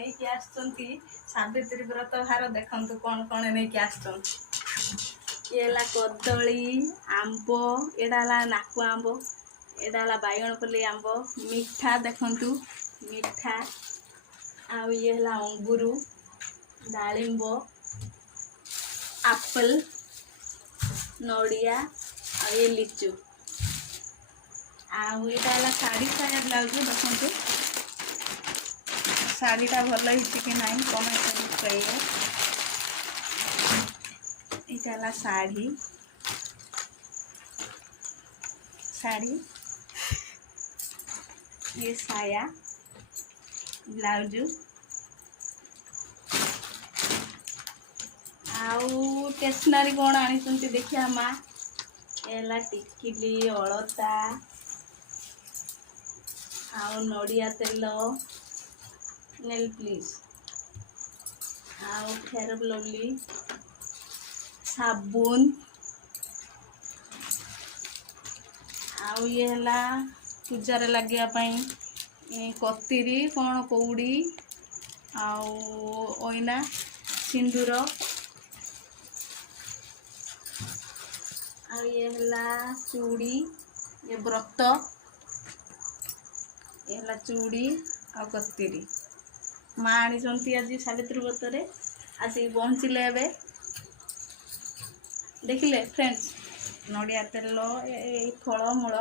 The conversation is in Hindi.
ନେଇକି ଆସିଛନ୍ତି ସାବିତ୍ରୀ ବ୍ରତ ଭାର। ଦେଖନ୍ତୁ କ'ଣ କ'ଣ ନେଇକି ଆସିଛନ୍ତି। ଇଏ ହେଲା କଦଳୀ, ଆମ୍ବ, ଏଇଟା ହେଲା ନାକୁ ଆମ୍ବ, ଏଇଟା ହେଲା ବାଇଗଣପଲ୍ଲୀ ଆମ୍ବ, ମିଠା ଦେଖନ୍ତୁ ମିଠା, ଆଉ ଇଏ ହେଲା ଅଙ୍ଗୁରୁ, ଡାଳିମ୍ବ, ଆପଲ୍, ନଡ଼ିଆ, ଆଉ ଇଏ ଲିଚୁ, ଆଉ ଏଇଟା ହେଲା ଶାଢ଼ୀ ସାୟା ବ୍ଲାଉଜ। ଦେଖନ୍ତୁ ଶାଢ଼ୀଟା ଭଲ ହେଇଛି କି ନାହିଁ କମେଣ୍ଟ କରି କହିବେ। ଏଇଟା ହେଲା ଶାଢ଼ୀ, ये साया ब्लाउज, आउ टेसनारी कौन आनी देखिया माँ। एला टिकिली, अलता, आउ नड़िया तेल, नेल प्लीज, आउ फेयर लवली, साबुन, आउ ये हला पूजार लगे कतीरी कौन कौड़ी, आउ ओइना, सिंदूर, आ ये हला चूड़ी, ये व्रत, ये हला चूड़ी आ कतीरी। माँ आनी आज सावित्री व्रत आसिक पहुँचले एबे। देखिले फ्रेंड्स नड़िया तेल, फलमूल